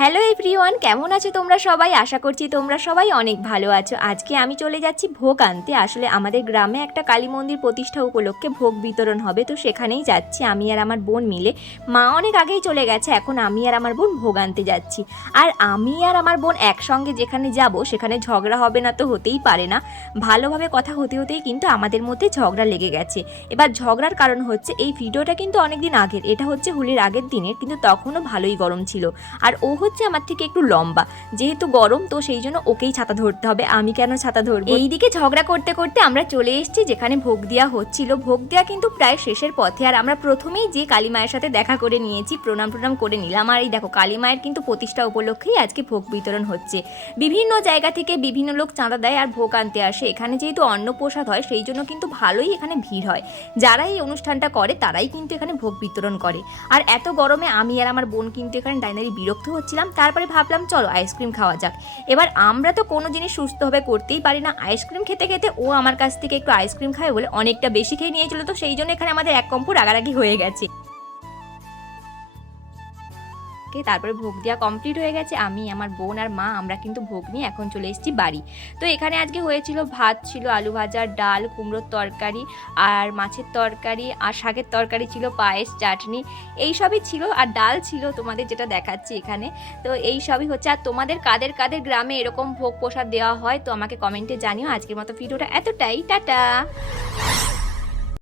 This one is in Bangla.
হ্যালো এভরিওয়ান, কেমন আছো তোমরা সবাই? আশা করছি তোমরা সবাই অনেক ভালো আছো। আজকে আমি চলে যাচ্ছি ভোগ আনতে। আসলে আমাদের গ্রামে একটা কালী মন্দির প্রতিষ্ঠা উপলক্ষে ভোগ বিতরণ হবে, তো সেখানেই যাচ্ছি আমি আর আমার বোন মিলে। মা অনেক আগেই চলে গেছে, এখন আমি আর আমার বোন ভোগ আনতে যাচ্ছি। আর আমি আর আমার বোন একসঙ্গে যেখানে যাব সেখানে ঝগড়া হবে না তো হতেই পারে না। ভালোভাবে কথা হতে হতেই কিন্তু আমাদের মধ্যে ঝগড়া লেগে গেছে। এবার ঝগড়ার কারণ হচ্ছে, এই ভিডিওটা কিন্তু অনেকদিন আগের, এটা হচ্ছে হোলির আগের দিনের, কিন্তু তখনও ভালোই গরম ছিল। আর ও হচ্ছে আমার থেকে একটু লম্বা, যেহেতু গরম তো সেই জন্য ওকেই ছাতা ধরতে হবে, আমি কেন ছাতা ধরবো। এইদিকে ঝগড়া করতে করতে আমরা চলে এসেছি যেখানে ভোগ দেওয়া হচ্ছিল। ভোগ দেওয়া কিন্তু প্রায় শেষের পথে, আর আমরা প্রথমেই যে কালী মায়ের সাথে দেখা করে নিয়েছি, প্রণাম করে নিলাম। আর এই দেখো, কালী মায়ের কিন্তু প্রতিষ্ঠা উপলক্ষেই আজকে ভোগ বিতরণ হচ্ছে। বিভিন্ন জায়গা থেকে বিভিন্ন লোক চাঁদা দেয় আর ভোগ আনতে আসে। এখানে যেহেতু অন্নপ্রসাদ হয় সেই জন্য কিন্তু ভালোই এখানে ভিড় হয়। যারা এই অনুষ্ঠানটা করে তারাই কিন্তু এখানে ভোগ বিতরণ করে। আর এত গরমে আমি আর আমার বোন কিন্তু এখানে দাঁড়িয়ে বিরক্ত হচ্ছিলাম। তারপরে ভাবলাম চলো আইসক্রিম খাওয়া যাক। এবার আমরা তো কোনো জিনিস সুস্থভাবে করতেই পারি না। আইসক্রিম খেতে খেতে ও আমার কাছ থেকে একটু আইসক্রিম খায় বলে অনেকটা বেশি খেয়ে নিয়েছিল, তো সেই জন্য এখানে আমাদের এক কম্পু রাগারাগি হয়ে গেছে। তারপরে ভোগ দেওয়া কমপ্লিট হয়ে গেছে। আমি, আমার বোন আর মা আমরা কিন্তু ভোগ নিয়ে এখন চলে এসেছি বাড়ি। তো এখানে আজকে হয়েছিল ভাত ছিল, আলু ভাজা, ডাল, কুমড়োর তরকারি আর মাছের তরকারি, আর শাকের তরকারি ছিল, পায়েস, চাটনি, এই সবই ছিল। আর ডাল ছিল তোমাদের যেটা দেখাচ্ছি এখানে। তো এই সবই হচ্ছে। আর তোমাদের কাদের কাদের গ্রামে এরকম ভোগ প্রসাদ দেওয়া হয় তো আমাকে কমেন্টে জানিও। আজকের মতো ভিডিওটা এতটাই, টাটা।